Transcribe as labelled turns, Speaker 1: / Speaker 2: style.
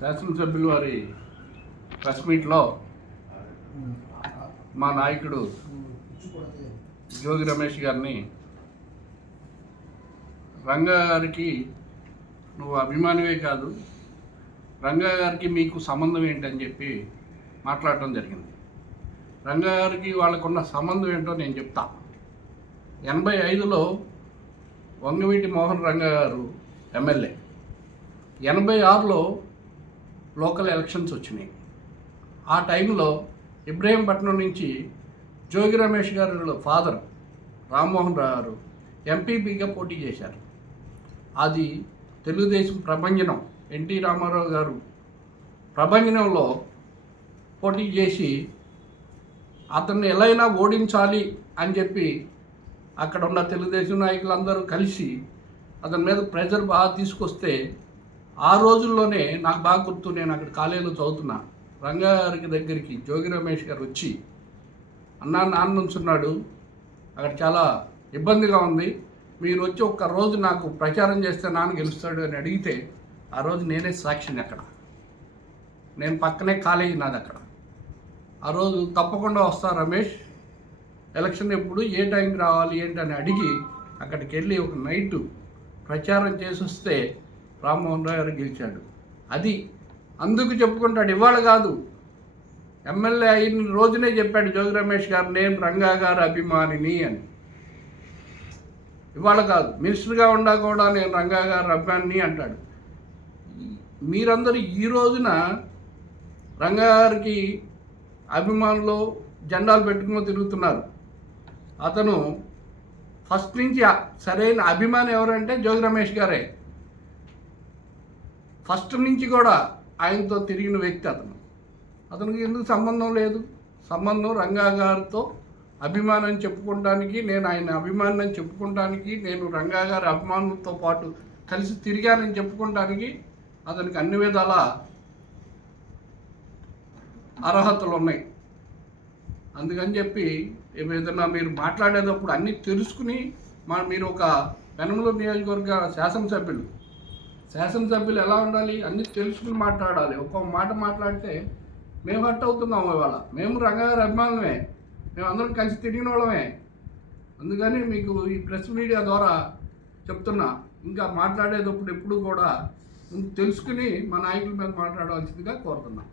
Speaker 1: శాసనసభ్యులు వారి ప్రెస్ మీట్లో మా నాయకుడు జోగి రమేష్ గారిని రంగా గారికి నువ్వు అభిమానివే కాదు రంగా గారికి మీకు సంబంధం ఏంటని చెప్పి మాట్లాడటం జరిగింది. రంగా గారికి వాళ్ళకున్న సంబంధం ఏంటో నేను చెప్తా. ఎనభై ఐదులో వంగవీటి మోహన్ రంగా గారు ఎమ్మెల్యే. ఎనభై ఆరులో లోకల్ ఎలక్షన్స్ వచ్చినాయి. ఆ టైంలో ఇబ్రహీంపట్నం నుంచి జోగి రమేష్ గారు ఫాదర్ రామ్మోహన్ రావు గారు ఎంపీపీగా పోటీ చేశారు. అది తెలుగుదేశం ప్రభంజనం ఎన్టీ రామారావు గారు ప్రభంజనంలో పోటీ చేసి అతన్ని ఎలా అయినా ఓడించాలి అని చెప్పి అక్కడ ఉన్న తెలుగుదేశం నాయకులందరూ కలిసి అతని మీద ప్రెజర్ బాగా తీసుకొస్తే ఆ రోజుల్లోనే నాకు బాగా గుర్తు నేను అక్కడ కాలేజీలో చదువుతున్నా. రంగా గారికి దగ్గరికి జోగి రమేష్ గారు వచ్చి అన్నా నాన్న ఉంచున్నాడు. అక్కడ చాలా ఇబ్బందిగా ఉంది. మీరు వచ్చి ఒక్క రోజు నాకు ప్రచారం చేస్తే నాన్న గెలుస్తాడు అని అడిగితే ఆ రోజు నేనే సాక్షిని అక్కడ నేను పక్కనే కాలేజీ నాది అక్కడ ఆ రోజు తప్పకుండా వస్తా రమేష్. ఎలక్షన్ ఎప్పుడు ఏ టైంకి రావాలి ఏంటని అడిగి అక్కడికి వెళ్ళి ఒక నైట్ ప్రచారం చేసి వస్తే రామ్మోహన్ రావు గారు గెలిచాడు. అది అందుకు చెప్పుకుంటాడు ఇవాళ కాదు. ఎమ్మెల్యే అయిన రోజునే చెప్పాడు జోగి రమేష్ గారు నేను రంగా గారు అభిమానిని అని. ఇవాళ కాదు మినిస్టర్గా ఉండా కూడా నేను రంగా గారు అభిమానిని అంటాడు. మీరందరూ ఈ రోజున రంగా గారికి అభిమానులు జెండాలు పెట్టుకుని తిరుగుతున్నారు. అతను ఫస్ట్ నుంచి సరైన అభిమాని ఎవరంటే జోగి రమేష్ గారే. ఫస్ట్ నుంచి కూడా ఆయనతో తిరిగిన వ్యక్తి అతను. అతనికి ఎందుకు సంబంధం లేదు? సంబంధం రంగా గారితో అభిమానం చెప్పుకోవడానికి నేను ఆయన అభిమానం చెప్పుకోవడానికి నేను రంగా గారి అభిమానులతో పాటు కలిసి తిరిగానని చెప్పుకోవడానికి అతనికి అన్ని విధాల అర్హతలు ఉన్నాయి. అందుకని చెప్పి ఏదైనా మీరు మాట్లాడేటప్పుడు అన్నీ తెలుసుకుని మా మీరు ఒక పెనమలూరు నియోజకవర్గ శాసనసభ్యులు. శాసనసభ్యులు ఎలా ఉండాలి? అన్ని తెలుసుకుని మాట్లాడాలి. ఒక్కొక్క మాట మాట్లాడితే మేము హట్ అవుతున్నాం ఇవాళ. మేము రంగారు అభిమానమే మేము అందరం కలిసి తిరిగిన వాళ్ళమే. అందుకని మీకు ఈ ప్రెస్ మీడియా ద్వారా చెప్తున్నా. ఇంకా మాట్లాడేటప్పుడు ఎప్పుడు కూడా తెలుసుకుని మా నాయకుల మీద మాట్లాడవలసిందిగా కోరుతున్నాం.